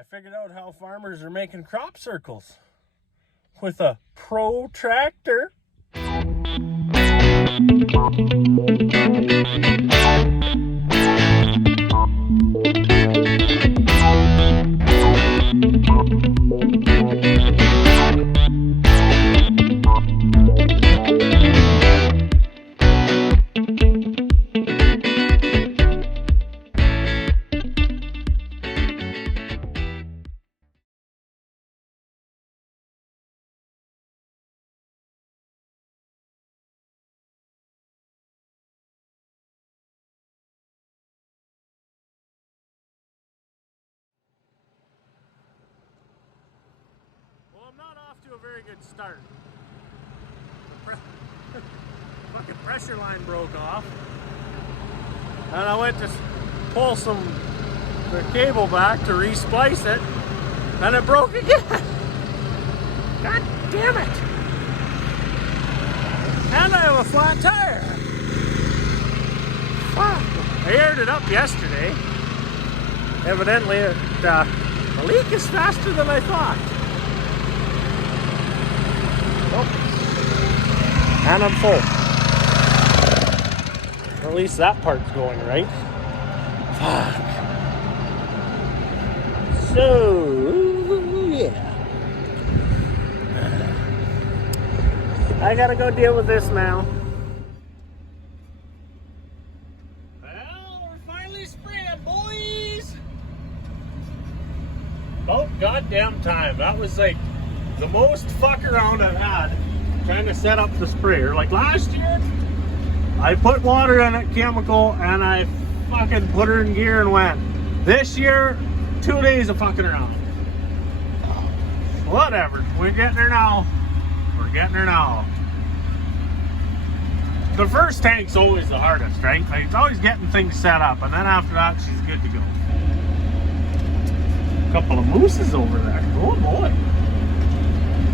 I figured out how farmers are making crop circles with a protractor. I'm not off to a very good start. The fucking pressure line broke off, and I went to pull the cable back to re-splice it, and it broke again. God damn it! And I have a flat tire. Fuck! I aired it up yesterday. Evidently, the leak is faster than I thought. And I'm full. At least that part's going right. Fuck. So, yeah. I gotta go deal with this now. Well, we're finally spraying, boys! About goddamn time. That was like the most fuck around I've had trying to set up the sprayer. Like last year, I put water in it, chemical, and I fucking put her in gear and went. This year, 2 days of fucking around. Whatever, we're getting her now. We're getting her now. The first tank's always the hardest, right? Like, it's always getting things set up, and then after that, she's good to go. A couple of mooses over there. Oh boy.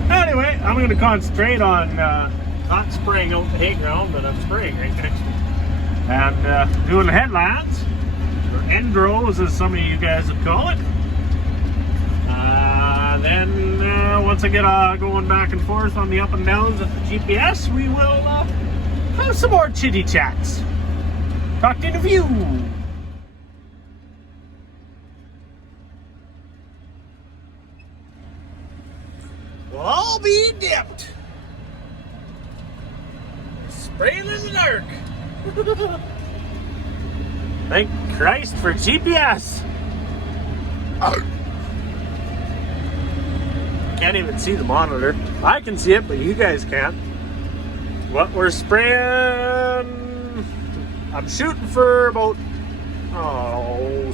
Anyway, I'm going to concentrate on not spraying out the hay ground, but I'm spraying right next to it. And doing the headlands, or end rows as some of you guys would call it. Then once I get going back and forth on the up and downs of the GPS, we will have some more chitty chats. Talk to you. We'll all be dipped. Spraying in the dark. Thank Christ for GPS. Can't even see the monitor. I can see it, but you guys can't. What we're spraying, I'm shooting for about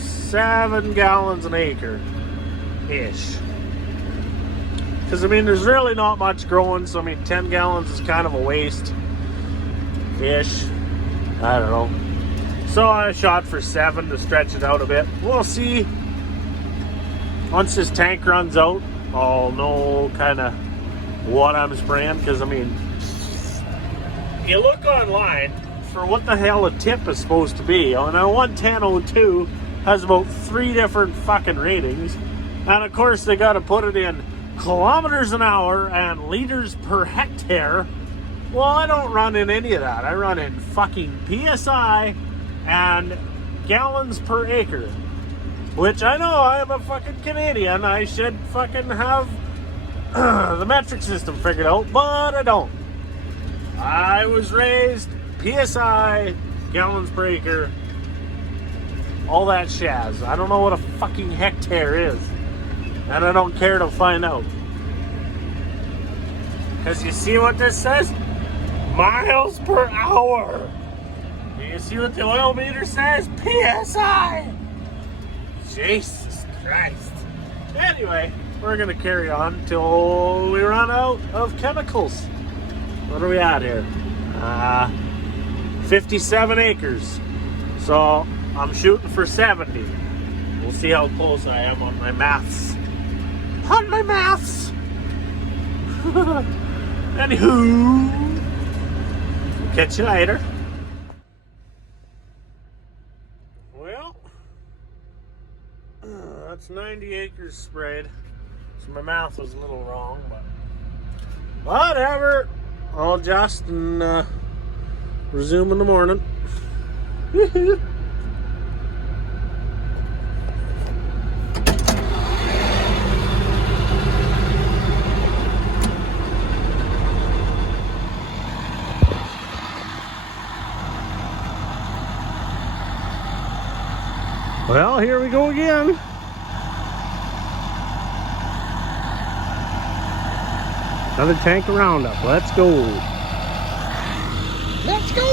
7 gallons an acre ish. Because, I mean, there's really not much growing, so, I mean, 10 gallons is kind of a waste-ish. I don't know. So I shot for 7 to stretch it out a bit. We'll see. Once this tank runs out, I'll know kind of what I'm spraying. Because, I mean, you look online for what the hell a tip is supposed to be. And a 110.02 has about 3 different fucking ratings. And, of course, they got to put it in kilometers an hour and liters per hectare. Well, I don't run in any of that. I run in fucking PSI and gallons per acre. Which I know I'm a fucking Canadian. I should fucking have the metric system figured out, but I don't. I was raised PSI, gallons per acre, all that shaz. I don't know what a fucking hectare is. And I don't care to find out. Because you see what this says? Miles per hour. Do you see what the oil meter says? PSI. Jesus Christ. Anyway, we're going to carry on until we run out of chemicals. What are we at here? 57 acres. So I'm shooting for 70. We'll see how close I am on my maths. On my maths. Anywho, catch you later. Well, That's 90 acres sprayed. So my math was a little wrong, but whatever. I'll adjust and resume in the morning. Well, here we go again. Another tank of Roundup. Let's go. Let's go.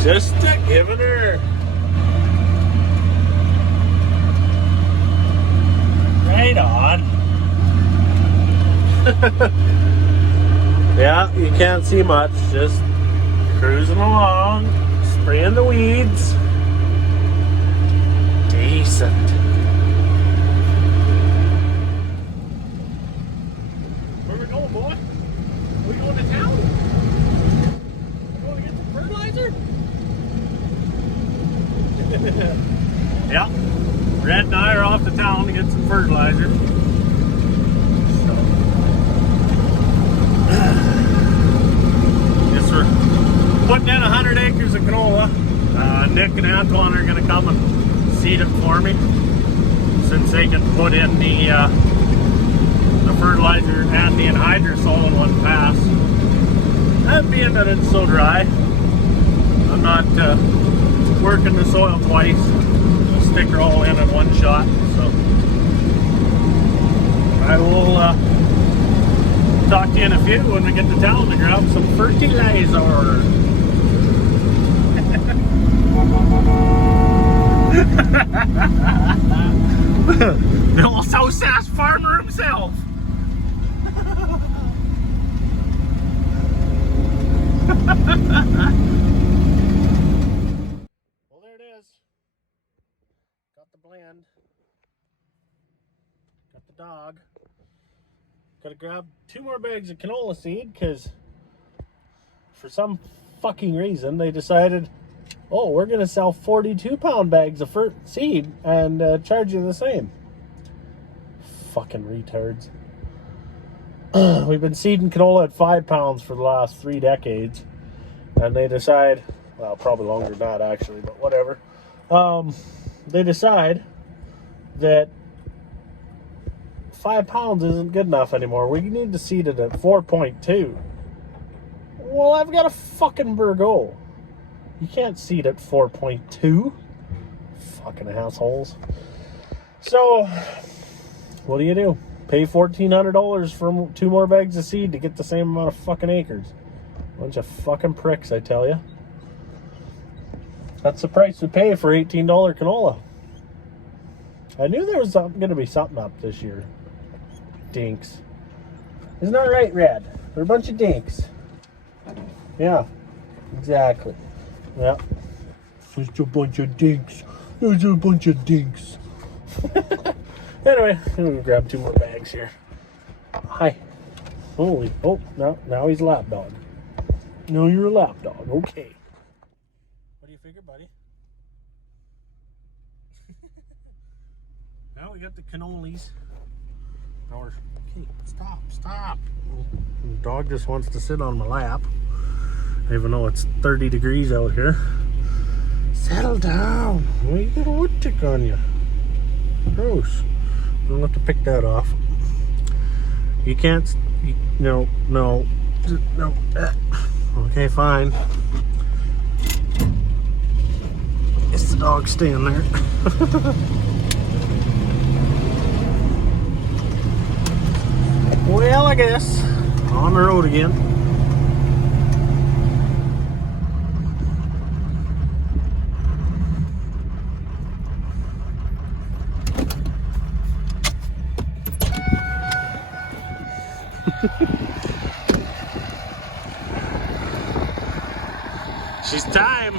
Just a giving her. Right on. Yeah, you can't see much, just cruising along, spraying the weeds. Decent. Where we going, boy? We going to town? We going to get some fertilizer? Yeah. Red and I are off to town to get some fertilizer. So, guess we're putting in 100 acres of canola. Nick and Antoine are going to come and seed it for me, since they can put in the fertilizer and the anhydrosol in one pass. And being that it's so dry, I'm not working the soil twice. Stick her all in one shot. So I will talk to you in a few when we get to town to grab some fertilizer. The old South Sask farmer himself. Well, there it is. Got the blend. Got the dog. Gotta grab 2 more bags of canola seed because for some fucking reason they decided, oh, we're gonna sell 42-pound bags of seed and charge you the same. Fucking retards. We've been seeding canola at 5 pounds for the last 3 decades, and they decide, well, probably longer than that actually, but whatever. They decide that 5 pounds isn't good enough anymore. We need to seed it at 4.2. Well, I've got a fucking Burgo. You can't seed at 4.2. Fucking assholes. So, what do? Pay $1,400 for 2 more bags of seed to get the same amount of fucking acres. Bunch of fucking pricks, I tell you. That's the price we pay for $18 canola. I knew there was going to be something up this year. Dinks. Isn't that right, Red? They're a bunch of dinks. Yeah, exactly. Yeah. It's a bunch of dinks. There's a bunch of dinks. Anyway, I'm going to grab 2 more bags here. Hi. Holy. Oh, no, now he's a lap dog. No, you're a lap dog. Okay. What do you figure, buddy? Now we got the cannolis. Now we're... Okay, stop. The dog just wants to sit on my lap. Even though it's 30 degrees out here. Settle down. Well, you got a wood tick on you. Gross. I'll have to pick that off. You can't... No. Okay, fine. It's the dog staying there. Well, I guess. On the road again. She's time.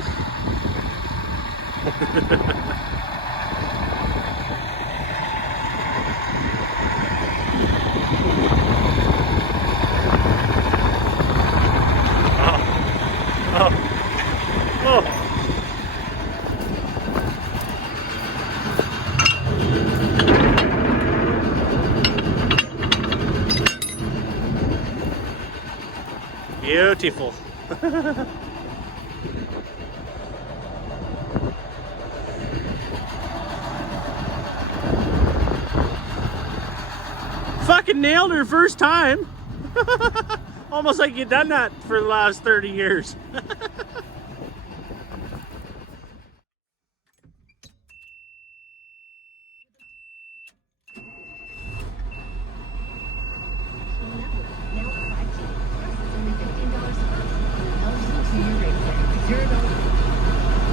Beautiful. Fucking nailed her first time. Almost like you've done that for the last 30 years.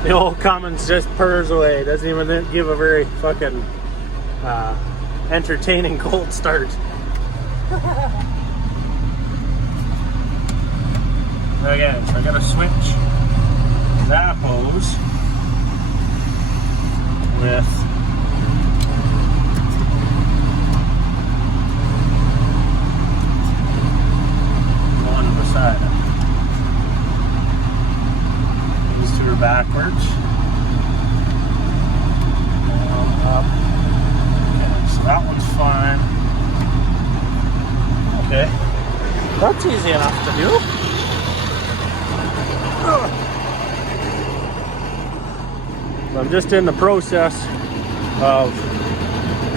The old Cummins just purrs away. Doesn't even give a very fucking entertaining cold start. Okay, so I gotta switch that hose with one beside it. These two are backwards. Up. Okay, so that one's fine. Okay, that's easy enough to do. I'm just in the process of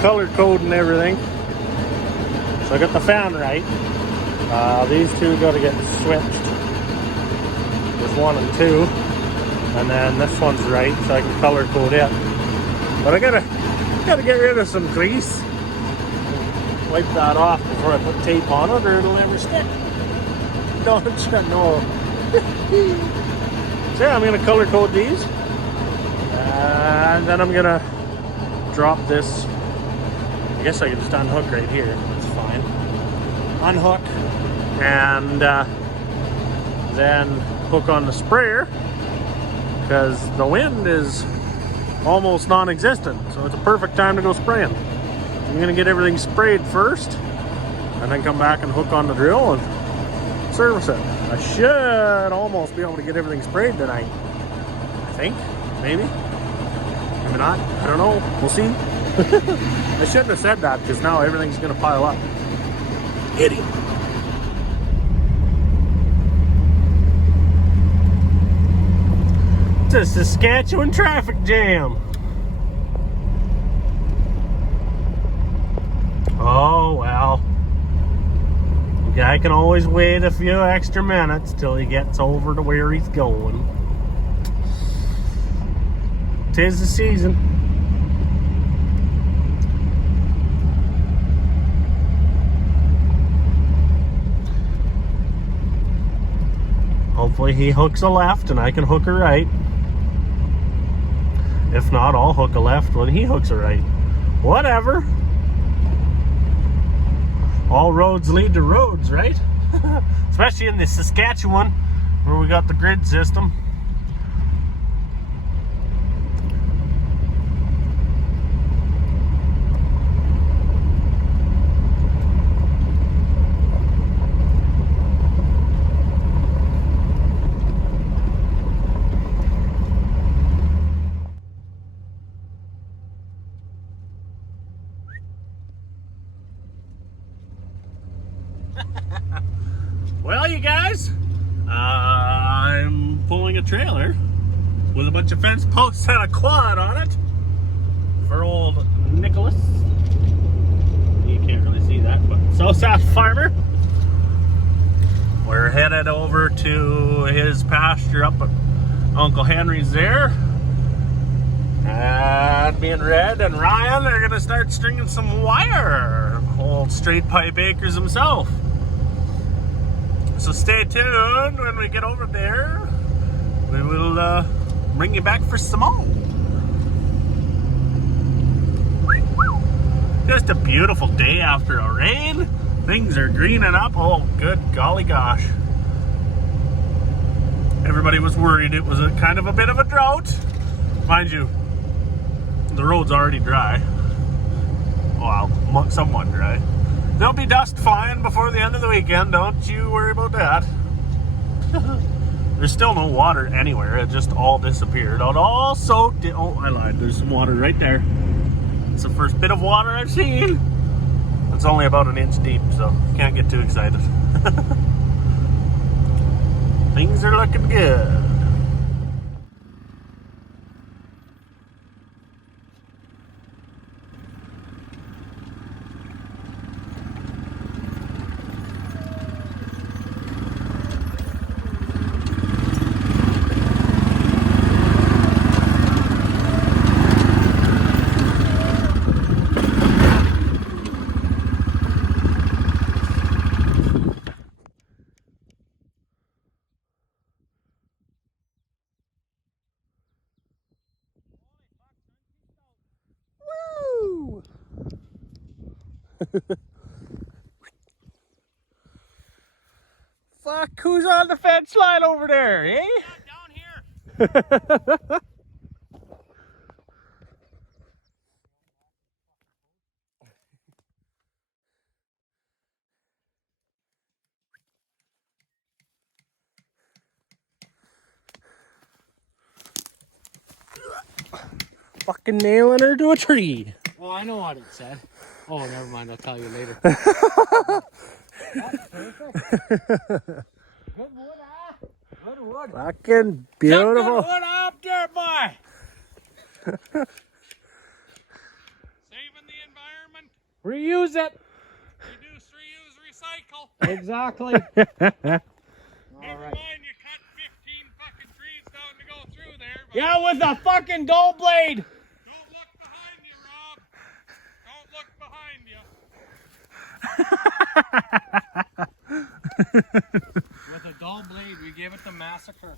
color coding everything. So I got the fan right. These two got to get switched. There's 1 and 2, and then this one's right, so I can color code it. But I gotta get rid of some grease. Wipe that off before I put tape on it, or it'll never stick. Don't you know? So yeah, I'm gonna color code these, and then I'm gonna drop this. I guess I can just unhook right here. That's fine. Unhook, and then hook on the sprayer, because the wind is almost non-existent, so it's a perfect time to go spraying. I'm gonna get everything sprayed first, and then come back and hook on the drill and service it. I should almost be able to get everything sprayed tonight. I think, maybe not. I don't know. We'll see. I shouldn't have said that, because now everything's gonna pile up. Idiot. It's a Saskatchewan traffic jam. Oh well. The guy can always wait a few extra minutes till he gets over to where he's going. 'Tis the season. Hopefully he hooks a left and I can hook a right. If not, I'll hook a left when he hooks a right. Whatever. All roads lead to roads, right? Especially in the Saskatchewan, where we got the grid system. Well, you guys, I'm pulling a trailer with a bunch of fence posts and a quad on it for old Nicholas. You can't really see that, but Sask farmer. We're headed over to his pasture up at Uncle Henry's there. And me and Red and Ryan are gonna start stringing some wire. Old straight pipe acres himself. So stay tuned. When we get over there, we will bring you back for some more. Just a beautiful day after a rain. Things are greening up. Oh, good golly gosh. Everybody was worried it was a kind of a bit of a drought. Mind you, the road's already dry. Well, somewhat dry. There'll be dust flying before the end of the weekend. Don't you worry about that. There's still no water anywhere. It just all disappeared. It all soaked. Oh, I lied. There's some water right there. It's the first bit of water I've seen. It's only about an inch deep, so can't get too excited. Things are looking good. Fuck, who's on the fence line over there, eh? Yeah, down here. Fucking nailing her to a tree. Oh, I know what it said. Oh, never mind. I'll tell you later. That's perfect. Good wood, ah. Good wood. Fucking beautiful. Good wood up there, boy. Saving the environment. Reuse it. Reduce, reuse, recycle. Exactly. Never mind, you cut 15 fucking trees down to go through there. But yeah, with a fucking dull blade. Don't look behind you, Rob. Don't look behind you. With a dull blade, we gave it the massacre.